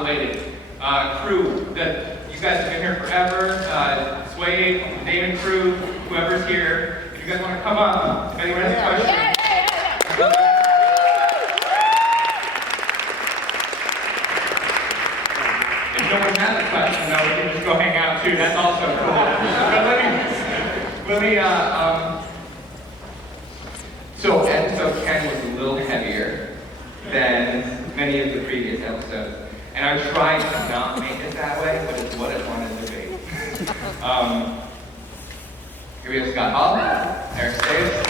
PoPS-related crew that you guys have been here forever. Sway, the Damon crew, whoever's here. If you guys want to come up, if anyone has a question. If no one has a question, though, we can just go hang out too. That's also cool. But so episode 10 was a little heavier than many of the previous episodes. And I tried to not make it that way, but it's what it wanted to be. Here we have Scott Hall, Eric Staves.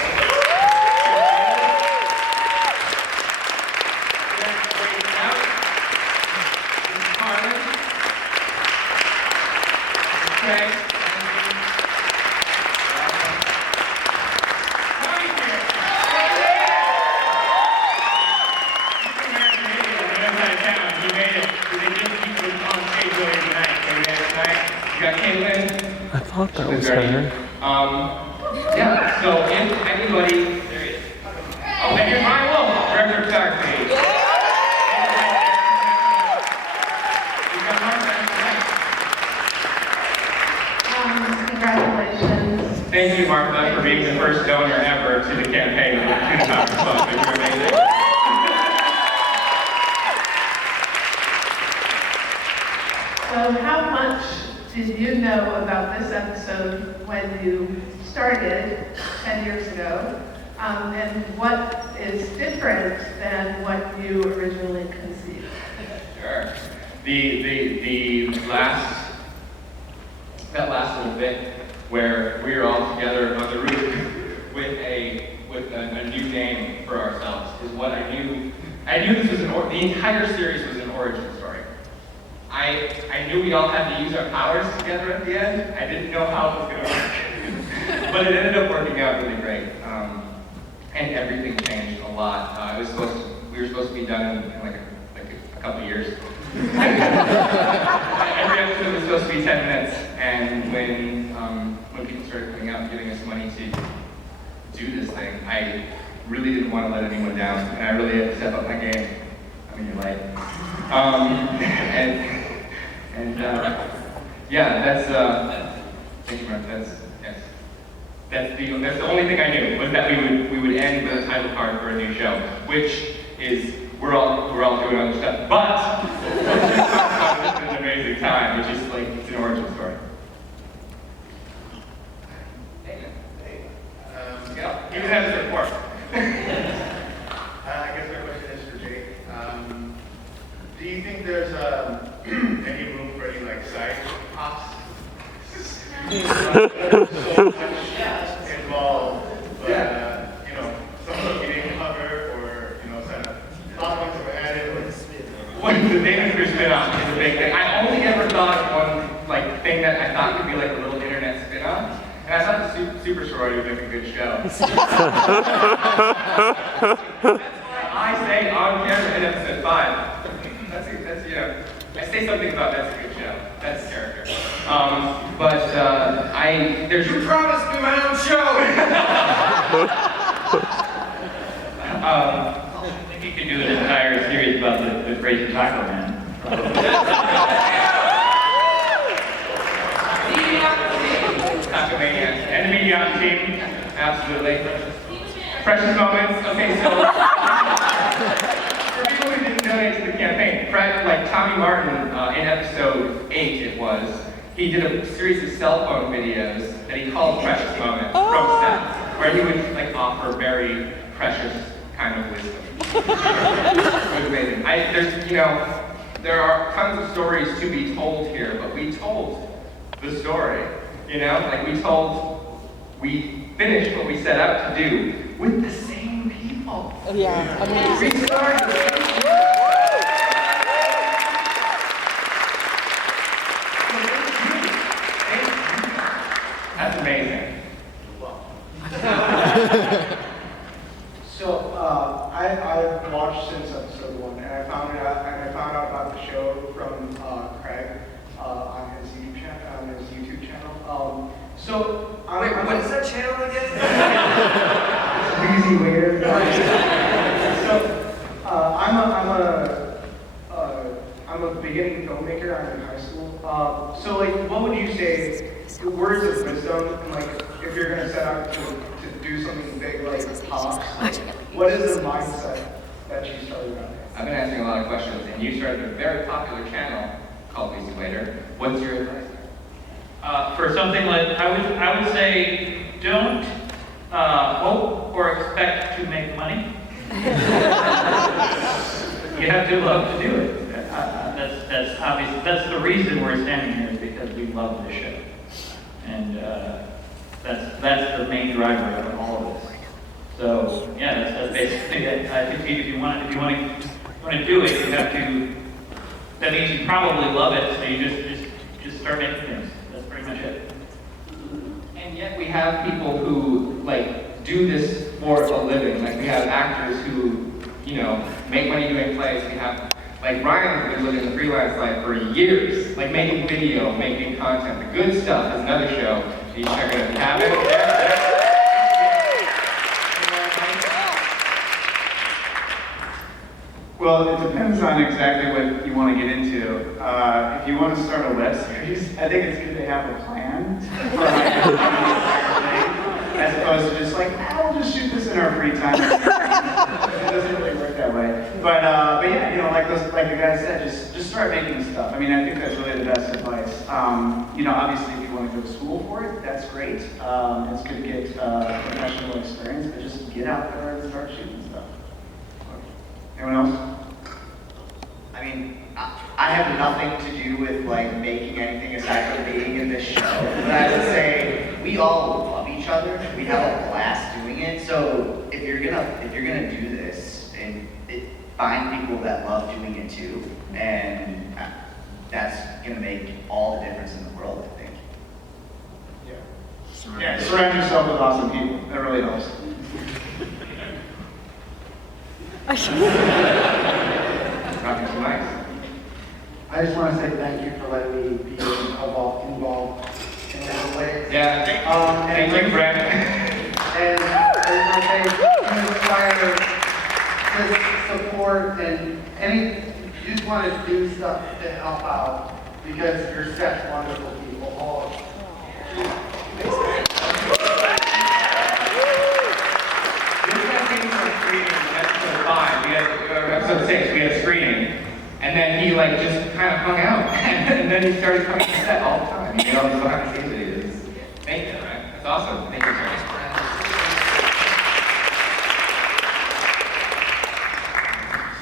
I thought that was her. Yeah, so if anybody, there he is. Oh, and here's Ryan Wolf, Director of Photography. Congratulations. Thank you, Martha, for being the first donor ever to the campaign of the Platoon Club. You're amazing. So how much did you know about this episode when you started 10 years ago? And what is different than what you originally conceived? Sure. That last little bit where we were all together on the roof with a new name for ourselves is what I knew. I knew this was the entire series was an origin story. I knew we all had to use our powers together at the end. I didn't know how it was going to work, but it ended up working out really great. And everything changed a lot. We were supposed to be done in like a couple years. Every episode was supposed to be 10 minutes, and when people started coming out and giving us money to do this thing, I really didn't want to let anyone down, and I really had to step up my game. I mean, you're light. Yeah, that's thank you, Mark. That's the only thing I knew was that we would end with a title card for a new show, which is we're all doing other stuff, but it's been an amazing time, which is like it's an origin story. You can have this report. I guess my question is for Jake. Do you think there's any room for any like side pops? So much involved, but some of them getting covered or kind of plot points that were added. What the Damon Crew spin-off is a big thing. I only ever thought of one thing that I thought could be like a little internet spin-off. And I thought the Super Sorority would make a good show. I say on camera in episode 5. That's I say something about that's a good show. That's character. There's. You promised me my own show. I think you could do an entire series about the crazy taco man. Taco Maniacs and the Medion team, absolutely. Precious moments. Okay, so for people who didn't donate to the campaign, like Tommy Martin in episode 8, it was. He did a series of cell phone videos that he called Precious Moments from set, where he would offer very precious kind of wisdom. It was amazing. There are tons of stories to be told here, but we told the story. We finished what we set out to do with the same people. Yeah, amazing. That's amazing. So I've watched since episode 1, and I found out about the show from Craig on his YouTube channel. What is that channel again? Easy waiter. I'm a beginning in high school. So like, what would you say, the words of wisdom, and like, if you're gonna set out to do something big like PoPS, like, what is the mindset that you started out? I've been asking a lot of questions, and you started a very popular channel called Weeks Later. What's your advice? For something like, I would say, don't hope or expect to make money. You have to love to do it. That's obvious. That's the reason we're standing here, is because we love this show, and that's the main driver of all of this. So yeah, that's basically it. I think if you want to do it, you have to. That means you probably love it, so you just start making things. That's pretty much it. And yet we have people who like do this for a living. Like we have actors who, you know, make money doing plays. We have like Ryan has been living the freelance life for years, like making video, making content. The Good Stuff is another show. You check it out. Have it. Well, it depends on exactly what you want to get into. If you want to start a web series, I think it's good to have a plan for like, as opposed to just like, we'll just shoot this in our free time. It doesn't really work that way. But yeah, you know, like the guy said, just start making stuff. I mean, I think that's really the best advice. You know, obviously, if you want to go to school for it, that's great. It's good to get professional experience, but just get out there and start shooting stuff. Anyone else? I mean, I have nothing to do with like making anything aside from being in this show. But I would say we all love each other. We have a blast doing it. So if you're gonna do this, and find people that love doing it too, and that's gonna make all the difference in the world, I think. Yeah, surround yourself with awesome people. That really helps. I just want to say thank you for letting me be involved in that way. Yeah. Thank you, Brad. And I just want to say, inspire this support and you just want to do stuff to help out because you're such wonderful people, all of you. Episode 6, we had a screening, and then he like just kind of hung out, and then he started coming to set all the time. He did all these behind the scenes videos. Thank you, right? That's awesome. Thank you, sir.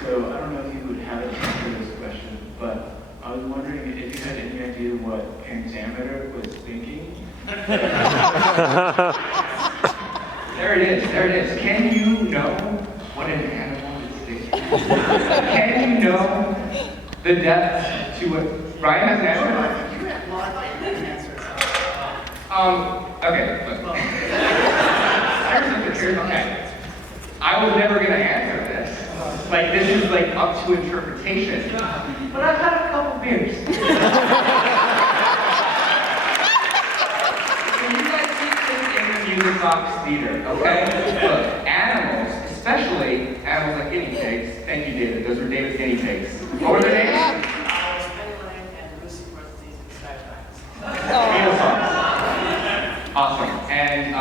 So I don't know if you would have an answer to this question, but I was wondering if you had any idea what Pentameter was thinking. There it is. There it is. Can you know what an animal is thinking? Can you know the depth to what Ryan has an answer? Okay, look. Okay. I was never gonna answer this. Like this is like up to interpretation. But I've had a couple beers. Can you guys see this in the music box theater, okay? Look, animals, especially animals like guinea pigs. Thank you, David. Those were David's guinea pigs. What were their names? Beautiful. Awesome. And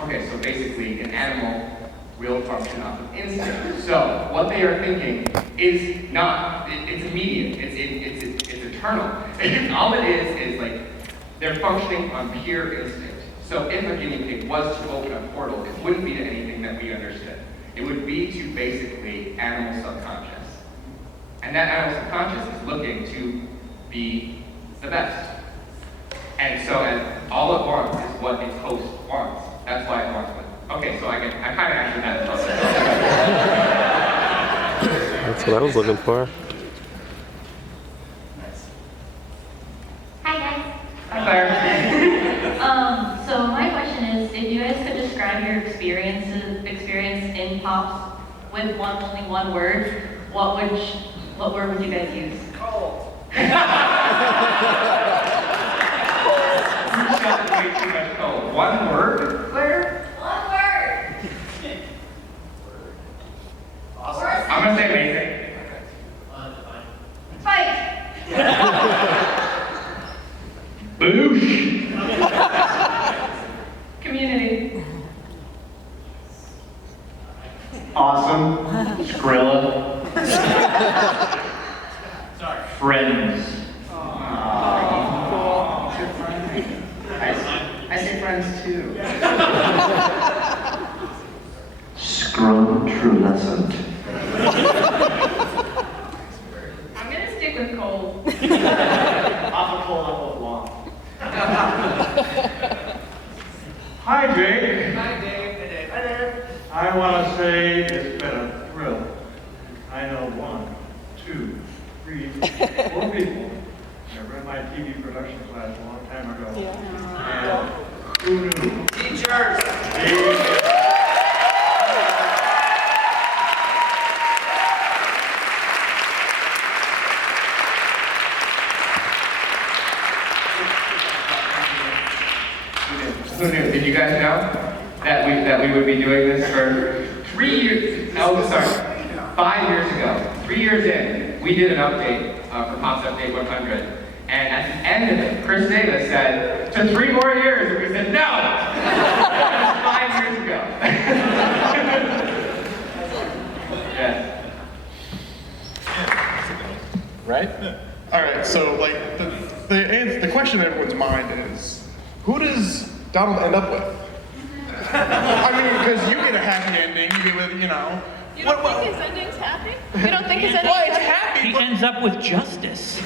okay, so basically, an animal will function off of instinct. So what they are thinking is not. It's immediate. It's eternal. All it is like they're functioning on pure instinct. So if a guinea pig was to open a portal, it wouldn't be to anything that we understood. It would be to basically animal subconscious. And that animal subconscious is looking to be the best. And so all it wants is what its host wants. That's why it wants it. Okay, so I kind of answered that. That's what I was looking for. Hi guys. Hi Claire. So my question is, if you guys could describe your experience in PoPS with only one word, what word would you guys use? Cold. Way too much cold. One word, Claire? One word. Awesome. I'm gonna say amazing. Fight. friends too. Scrum trulescent. I'm gonna stick with cold. Off a cold, off of long. Hi, Jake. Hi, Dave. Hey, Dave. Hi there. I want to say it's been a thrill. I know 1, 2, 3, 4 people that were in my TV production class a long time ago. And who knew? Teachers. Who knew? Did you guys know that we would be doing this for 3 years? Oh, sorry, 5 years ago. 3 years in, we did an update for PoPS Update 100, and at the end of it, Chris Davis said, "To 3 more years," and we said, "No." That was 5 years ago. Yes. Right? All right. So, like, the question in everyone's mind is, who does Donald end up with? I mean, because you get a happy ending. You get with, you know. You don't think his ending's happy? You don't think his ending's Well, it's happy. He ends up with justice. So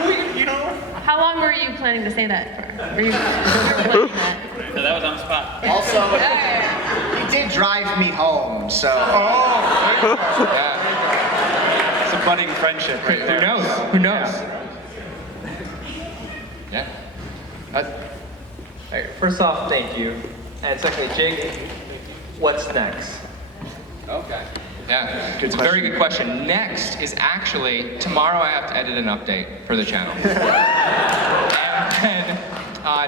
who you know? How long were you planning to say that for? Were you planning that? No, that was on the spot. Also, he did drive me home, so. Yeah. It's a budding friendship right Who there. knows? Who knows? Yeah. Alright, first off, thank you. And secondly, Jake, what's next? Okay. Yeah, it's a very good question. Next is actually, tomorrow I have to edit an update for the channel. And then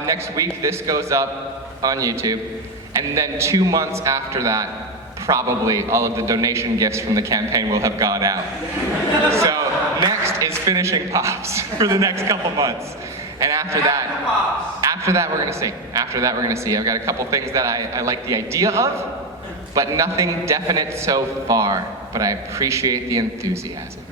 next week this goes up on YouTube. And then 2 months after that, probably all of the donation gifts from the campaign will have gone out. So next is finishing PoPS for the next couple months. And after that we're gonna see. After that we're gonna see. I've got a couple things that I like the idea of, but nothing definite so far. But I appreciate the enthusiasm.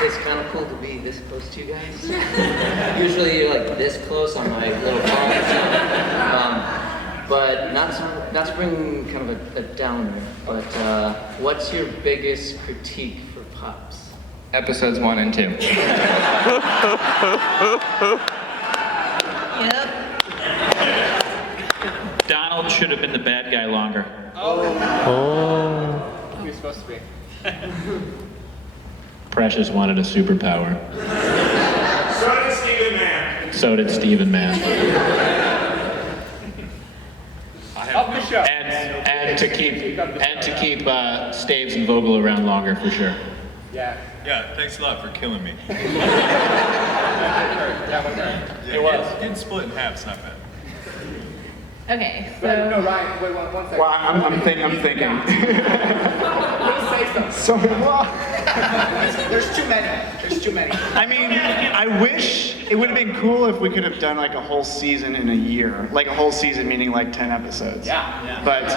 It's kind of cool to be this close to you guys. Usually you're like this close on my little phone. But not to bring kind of a downer, but what's your biggest critique for PoPS? Episodes 1 and 2. Yep. Donald should have been the bad guy longer. He was supposed to be. Precious wanted a superpower. So did Steven Man. So did Steven Man. Up the show. And to keep Staves and Vogel around longer for sure. Yeah. Yeah, thanks a lot for killing me. It was. Getting split in half is not bad. Okay, so. No, Ryan, wait one second. Well, I'm thinking. Say something. So, There's too many. There's too many. I mean, I wish it would have been cool if we could have done like a whole season in a year. Like a whole season meaning like 10 episodes. Yeah. But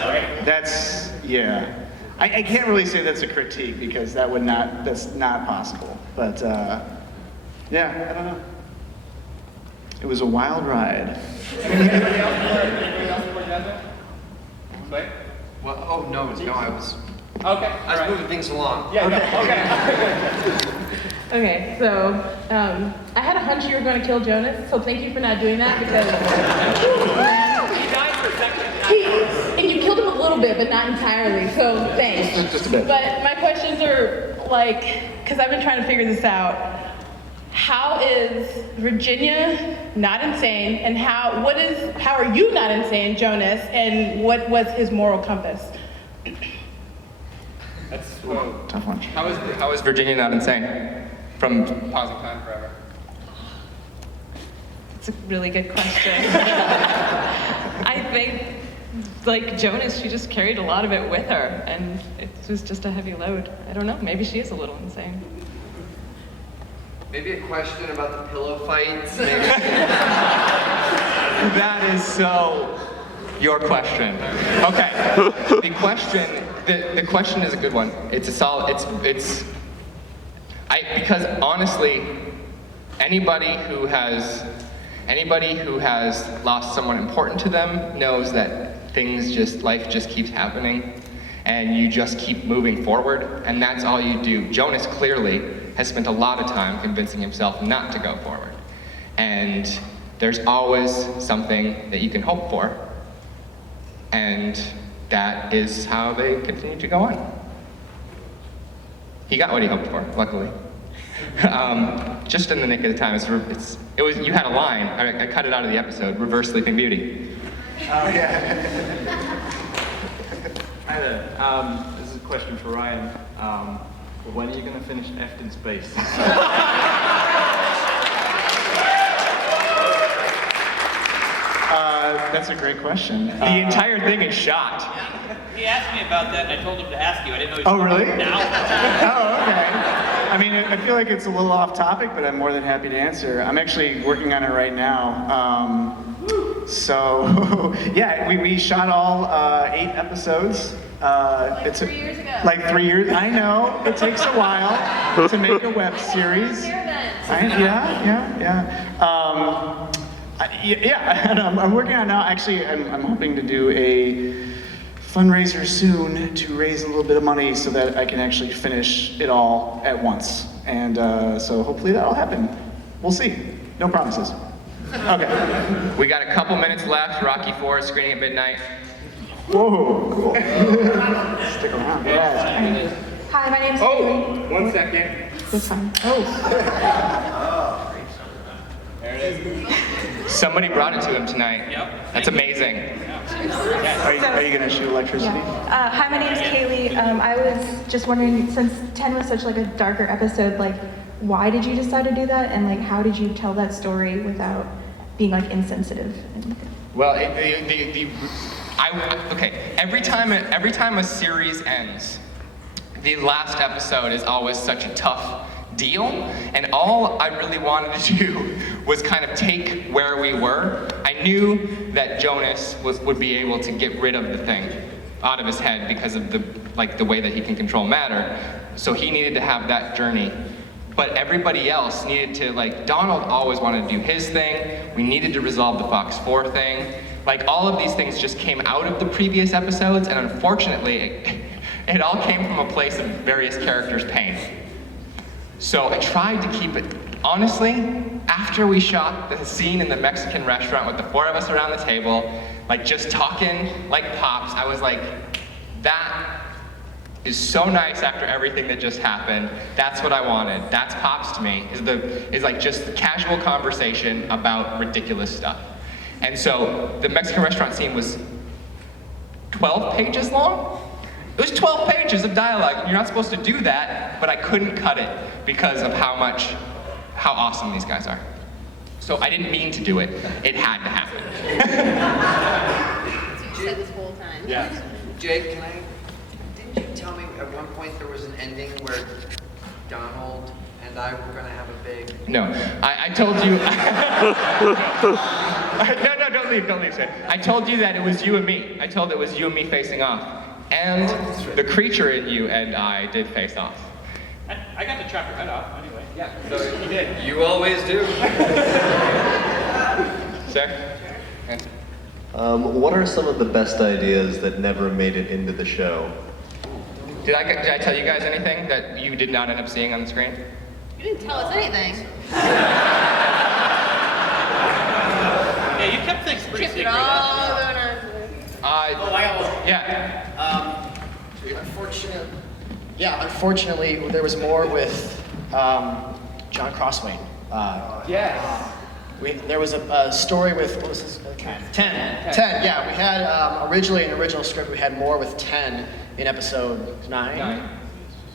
that's, yeah. I can't really say that's a critique because that's not possible. But yeah, I don't know. It was a wild ride. Anybody else before you got there? Wait. Well, no, I was Okay. I was moving things along. Yeah, okay. Okay, so I had a hunch you were going to kill Jonas, so thank you for not doing that because He died for a second. and you killed him a little bit, but not entirely. So thanks. Just a bit. But my questions are like, because I've been trying to figure this out. How is Virginia not insane, and how are you not insane, Jonas, and what was his moral compass? That's Tough one. How is Virginia not insane? From pausing time forever. It's a really good question. I think, like Jonas, she just carried a lot of it with her, and it was just a heavy load. I don't know, maybe she is a little insane. Maybe a question about the pillow fights. Maybe. That is so. Your question. Okay. The question is a good one. It's a solid. Because honestly, anybody who has lost someone important to them knows that life just keeps happening, and you just keep moving forward, and that's all you do. Jonas clearly has spent a lot of time convincing himself not to go forward, and there's always something that you can hope for, and that is how they continue to go on. He got what he hoped for, luckily. Just in the nick of the time. You had a line. I cut it out of the episode. Reverse Sleeping Beauty. Oh yeah. Hi there. This is a question for Ryan. When are you going to finish Effed in Space? That's a great question. The entire thing is shot. He asked me about that, and I told him to ask you. I didn't know he was Oh, really? now. Oh, okay. I mean, I feel like it's a little off topic, but I'm more than happy to answer. I'm actually working on it right now. So, yeah, we shot all 8 episodes. It's 3 years ago. Like 3 years. I know. It takes a while to make a web series. Yeah, and I'm working on it now. Actually, I'm hoping to do a fundraiser soon to raise a little bit of money so that I can actually finish it all at once. And so hopefully that'll happen. We'll see. No promises. Okay. We got a couple minutes left. Rocky IV is screening at midnight. Whoa, cool. Stick around. Yeah. Hi, my name's Haley. 1 second. That's fine. There it is. Somebody brought it to him tonight. Yep. That's amazing. Are you going to shoot electricity? Hi, my name's Kaylee. I was just wondering, since 10 was such like a darker episode, like why did you decide to do that, and like how did you tell that story without being like insensitive? Well, okay. Every time a series ends, the last episode is always such a tough deal, and all I really wanted to do was kind of take where we were. I knew that Jonas would be able to get rid of the thing out of his head because of the way that he can control matter. So he needed to have that journey. But everybody else needed to, Donald always wanted to do his thing. We needed to resolve the Fox 4 thing. All of these things just came out of the previous episodes, and unfortunately, it all came from a place of various characters' pain. So I tried to keep it, honestly, after we shot the scene in the Mexican restaurant with the 4 of us around the table, just talking like Pops, I was like, that is so nice after everything that just happened. That's what I wanted. That's Pops to me, is just casual conversation about ridiculous stuff. And so the Mexican restaurant scene was 12 pages long. It was 12 pages of dialogue. You're not supposed to do that, but I couldn't cut it because of how awesome these guys are. So I didn't mean to do it. It had to happen. That's what you said this whole time. Yeah. Jake, didn't you tell me at one point there was an ending where Donald and I were gonna have a big... No, I told you. No, don't leave, Shay. I told you that it was you and me. I told it was you and me facing off. And the creature in you and I did face off. I got to chop your head off anyway. Yeah, so you did. You always do. Sir? What are some of the best ideas that never made it into the show? Did I tell you guys anything that you did not end up seeing on the screen? You didn't tell us anything. Yeah, you kept things pretty Kept it secret. all going on. I got one. Yeah. Unfortunately, there was more with John Crosswain. Yes. There was a story with, what was his? 10. Yeah, we had, originally in the original script, we had more with 10 in episode 9.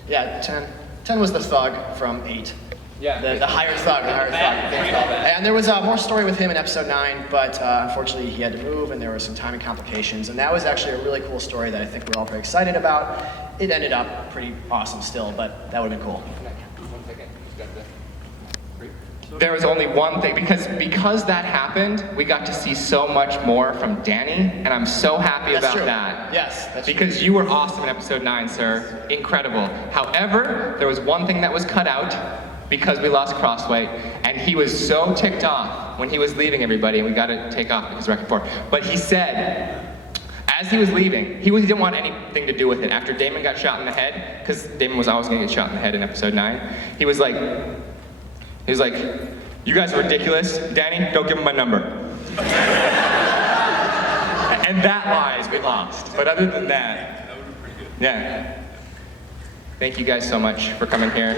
Yeah, 10. 10 was the thug from 8. Yeah. The higher thug, And there was more story with him in episode 9, but unfortunately he had to move and there were some timing complications. And that was actually a really cool story that I think we're all very excited about. It ended up pretty awesome still, but that would have been cool. 1 second. Just got the... there was only one thing, because that happened, we got to see so much more from Danny, and I'm so happy That's about true. that. Yes, that's true. Because you were awesome in episode 9, sir. Incredible. However, there was one thing that was cut out because we lost Crossway, and he was so ticked off when he was leaving everybody, and we got to take off because Record 4. But he said, as he was leaving, he didn't want anything to do with it. After Damon got shot in the head, because Damon was always going to get shot in the head in episode 9, he was like, you guys are ridiculous. Danny, don't give him my number. And that lies we lost. But other than that, yeah. Thank you guys so much for coming here.